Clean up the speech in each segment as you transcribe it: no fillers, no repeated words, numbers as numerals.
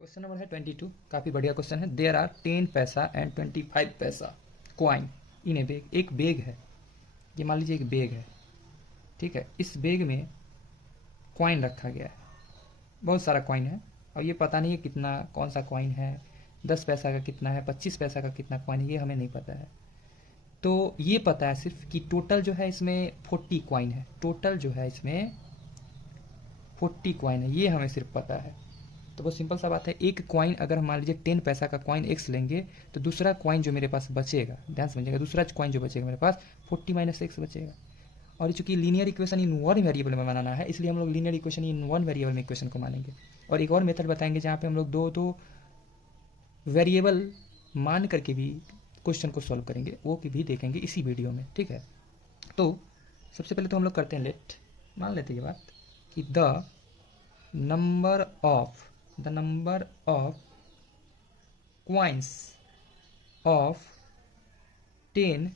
Question number है 22। काफ़ी बढ़िया क्वेश्चन है। देयर आर 10 पैसा एंड 25 पैसा क्वाइन इन ए बैग। एक बैग है, ये मान लीजिए एक बैग है, ठीक है। इस बैग में क्वाइन रखा गया है, बहुत सारा क्वाइन है और ये पता नहीं है कितना, कौन सा क्वाइन है, 10 पैसा का कितना है, 25 पैसा का कितना क्वाइन है, ये हमें नहीं पता है। तो ये पता है सिर्फ कि टोटल जो है इसमें 40 क्वाइन है, टोटल जो है इसमें 40 क्वाइन है, ये हमें सिर्फ पता है। तो बहुत सिंपल सा बात है, एक क्वाइन अगर हम मान लीजिए 10 पैसा का क्वाइन एक्स लेंगे तो दूसरा क्वाइन जो मेरे पास बचेगा, ध्यान समझिएगा, दूसरा क्वाइन जो बचेगा मेरे पास 40 माइनस एक्स बचेगा। और चूंकि linear equation in one variable में बनाना है, इसलिए हम लोग linear equation in one variable में इक्वेशन को मानेंगे। और एक और मेथड बताएंगे जहाँ पे हम लोग दो दो वेरिएबल मान करके भी क्वेश्चन को सॉल्व करेंगे, वो भी देखेंगे इसी वीडियो में, ठीक है। तो सबसे पहले तो हम लोग करते हैं लेट, मान लेते हैं ये बात कि the number of coins of 10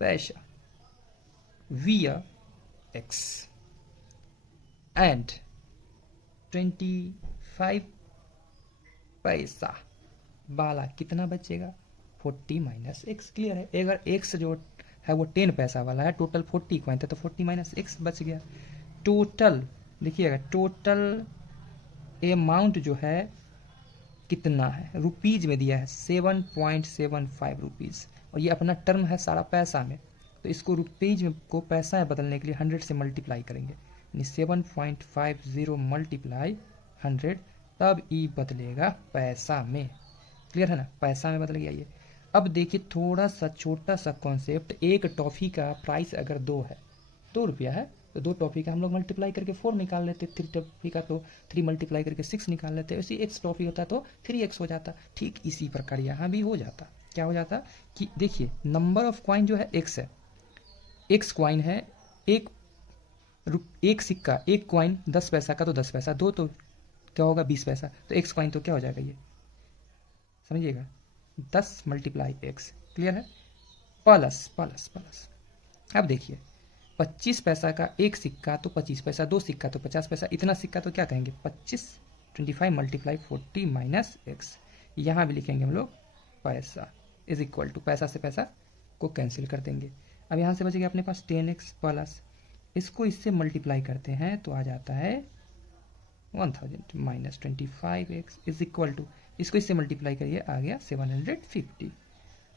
पैसा via x and 25 पैसा वाला कितना बचेगा, 40 माइनस एक्स। क्लियर है। अगर एक्स जो है वो 10 पैसा वाला है, टोटल 40 क्वाइन था, तो 40 माइनस एक्स बच गया। टोटल देखिएगा, टोटल अमाउंट जो है कितना है, रुपीज में दिया है 7.75 रुपीज़, और ये अपना टर्म है सारा पैसा में, तो इसको रुपीज में को पैसा में बदलने के लिए 100 से मल्टीप्लाई करेंगे, यानी 7.50 मल्टीप्लाई 100, तब ई बदलेगा पैसा में। क्लियर है ना, पैसा में बदल गया ये। अब देखिए थोड़ा सा छोटा सा कॉन्सेप्ट, एक टॉफ़ी का प्राइस अगर 2 है, 2 रुपया है, तो 2 टॉफ़ी का हम लोग मल्टीप्लाई करके 4 निकाल लेते, 3 टॉफ़ी का तो 3 मल्टीप्लाई करके 6 निकाल लेते, वैसे एक्स टॉफ़ी होता तो 3x हो जाता। ठीक इसी प्रकार यहाँ भी हो जाता। क्या हो जाता कि देखिए नंबर ऑफ क्वाइन जो है एक्स है, एक्स क्वाइन है, एक सिक्का, एक क्वाइन 10 पैसा का तो 10 पैसा, दो तो क्या होगा 20 पैसा, तो एक्स क्वाइन तो क्या हो जाएगा ये, समझिएगा 10 मल्टीप्लाई एक्स। क्लियर है। Plus plus plus. अब देखिए 25 पैसा का एक सिक्का तो 25 पैसा, दो सिक्का तो 50 पैसा, इतना सिक्का तो क्या कहेंगे 25, 25 मल्टीप्लाई 40 माइनस एक्स, यहाँ भी लिखेंगे हम लोग पैसा इज इक्वल टू, पैसा से पैसा को कैंसिल कर देंगे। अब यहाँ से बचेगा अपने पास 10x प्लस, इसको इससे मल्टीप्लाई करते हैं तो आ जाता है 1000 minus 25x is equal to, इसको इससे मल्टीप्लाई करिए आ गया 750।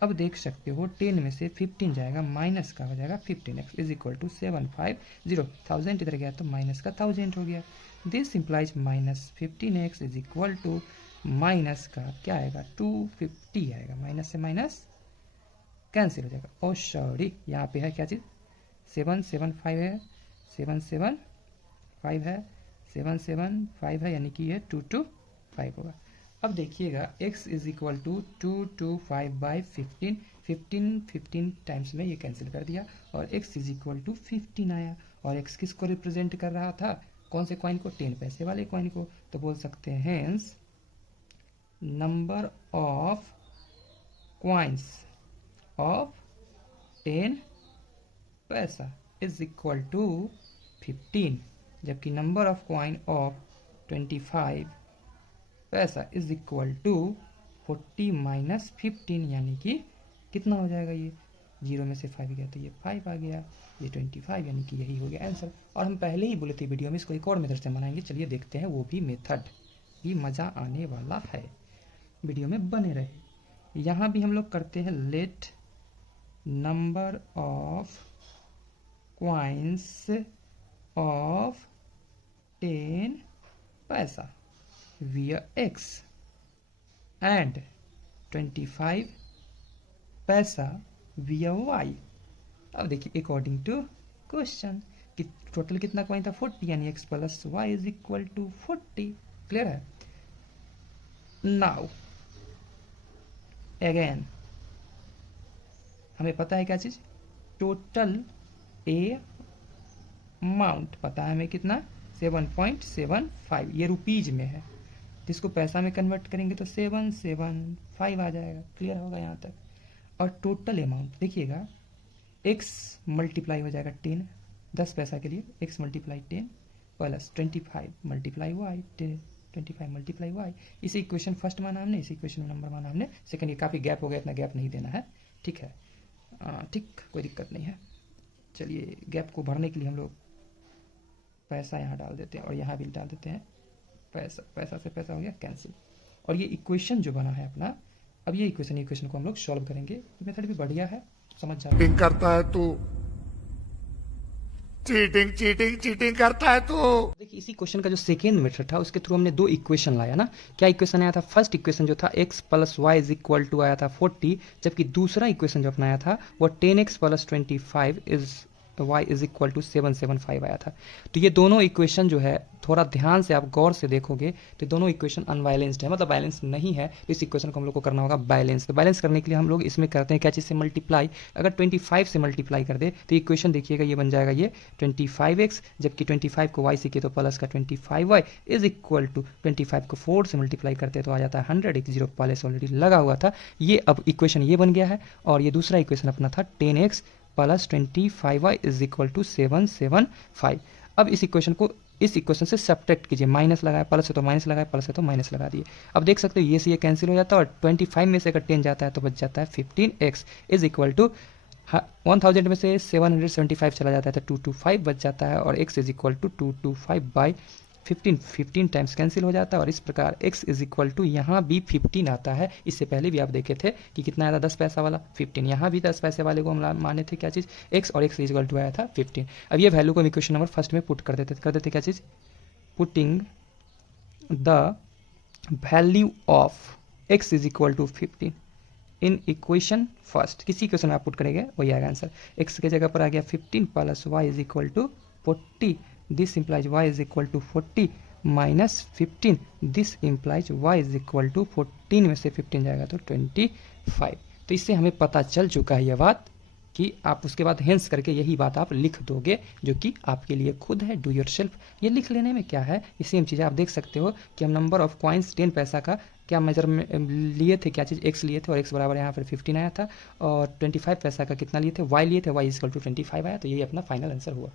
अब देख सकते हो 10 में से 15 जाएगा, माइनस का हो जाएगा 15x इज इक्वल टू 750, 1000 इधर गया तो माइनस का 1000 हो गया। This implies minus 15x is equal to minus का क्या आएगा 250 आएगा, माइनस से माइनस कैंसिल हो जाएगा। ओ सॉरी, यहाँ पे है क्या चीज़ 775 है, 775 है, 775 है, यानी कि ये 225 होगा। अब देखिएगा x is equal to 225 by 15, 15 times में ये कैंसिल कर दिया और x इज इक्वल टू 15 आया। और x किसको रिप्रेजेंट कर रहा था, कौन से कॉइन को, 10 पैसे वाले कॉइन को। तो बोल सकते हैं hence number of coins of 10 पैसा इज इक्वल टू 15, जबकि नंबर ऑफ क्वाइन ऑफ 25 पैसा इज इक्वल टू 40 माइनस 15, यानी कि कितना हो जाएगा, ये 0 में से 5 गया तो ये 5 आ गया, ये 25, यानी कि यही हो गया आंसर। और हम पहले ही बोले थे वीडियो में इसको एक और मेथड से बनाएंगे, चलिए देखते हैं वो भी मेथड, भी मज़ा आने वाला है, वीडियो में बने रहे। यहाँ भी हम लोग करते हैं let number of coins of 10 पैसा via x and 25 पैसा via y। अब देखिए अकॉर्डिंग टू क्वेश्चन कि टोटल कितना कॉइन था 40, यानी x plus y is equal to 40। Clear है। नाउ अगेन हमें पता है क्या चीज, टोटल अमाउंट पता है हमें कितना 7.75, ये रुपीज में है, जिसको पैसा में कन्वर्ट करेंगे तो 775 आ जाएगा। क्लियर होगा यहाँ तक। और टोटल अमाउंट देखिएगा x मल्टीप्लाई हो जाएगा 10 पैसा के लिए, x multiply 10 plus 25 multiply y 25 multiply y. इसी इक्वेशन फर्स्ट माना हमने, इसी इक्वेशन में नंबर माना हमने सेकंड। ये काफ़ी गैप हो गया, इतना गैप नहीं देना है, ठीक है। ठीक, कोई दिक्कत नहीं है। चलिए गैप को भरने के लिए हम लोग पैसा यहाँ डाल देते हैं और यहाँ भी डाल देते हैं पैसा। पैसा से पैसा हो गया कैंसिल। और ये इक्वेशन जो बना है अपना, अब ये इक्वेशन को हम लोग सॉल्व करेंगे। मेथड भी बढ़िया है, समझ जाते हैं। करता है तू, चीटिंग करता है तू। देखिए इसी क्वेश्चन का जो सेकेंड मेथड था उसके थ्रू हमने दो इक्वेशन लाया ना। क्या इक्वेशन आया था? फर्स्ट इक्वेशन जो था x plus y is equal to आया था 40, जबकि दूसरा इक्वेशन जो अपनाया था वो 10x plus 25 is y is equal to 775 आया था। तो ये दोनों इक्वेशन जो है, थोड़ा ध्यान से आप गौर से देखोगे तो दोनों इक्वेशन अनबैलेंस्ड है, मतलब बैलेंस नहीं है। तो इस इक्वेशन को हम लोग को करना होगा बैलेंस। तो बैलेंस करने के लिए हम लोग इसमें करते हैं क्या चीज़ से मल्टीप्लाई। अगर 25 से मल्टीप्लाई कर दे तो इक्वेशन देखिएगा ये बन जाएगा ये 25x, जबकि 25 को y से किए तो प्लस का 25y इज इक्वल टू 25 को 4 से मल्टीप्लाई करते तो आ जाता है 100। एक जीरो पहले से ऑलरेडी लगा हुआ था। ये अब इक्वेशन ये बन गया है। और ये दूसरा इक्वेशन अपना था 10x plus 25y is equal to 775। अब इस इक्वेशन से सब्ट्रैक्ट कीजिए, माइनस लगाया, प्लस है तो माइनस लगाया, प्लस है तो माइनस लगा दिए। अब देख सकते हो ये से ये कैंसिल हो जाता है और 25 में से अगर 10 जाता है तो बच जाता है 15x इज इक्वल टू 1000 में से 775 चला जाता है तो 225 बच जाता है और x is equal to 225 by 15 times cancel हो जाता है। और इस प्रकार x इज इक्वल टू यहाँ भी 15 आता है। इससे पहले भी आप देखे थे कि कितना आया था 10 पैसा वाला 15, यहाँ भी 10 पैसे वाले को हम माने थे क्या चीज़ x, और x इज इक्वल टू आया था 15। अब ये वैल्यू को हम इक्वेशन नंबर फर्स्ट में पुट कर देते क्या चीज़, putting the value of x is equal to 15 in equation first. किसी इक्वेशन में आप पुट करेंगे वही आएगा आंसर। x की जगह पर आ गया 15 plus y is equal to 40। This implies y is equal to 40 minus 15. This implies y is equal to 14 में से 15 जाएगा तो 25। तो इससे हमें पता चल चुका है यह बात कि आप उसके बाद हेंस करके यही बात आप लिख दोगे, जो कि आपके लिए खुद है, डू योर सेल्फ। ये लिख लेने में क्या है, ये सेम चीज़ आप देख सकते हो कि हम नंबर ऑफ कॉइन्स 10 पैसा का क्या मेजर में लिए थे, क्या चीज़ x लिए थे और x बराबर यहाँ पर 15 आया था, और 25 पैसा का कितना लिए थे, y लिए थे, y इक्वल टू 25 आया। तो यही अपना फाइनल आंसर हुआ।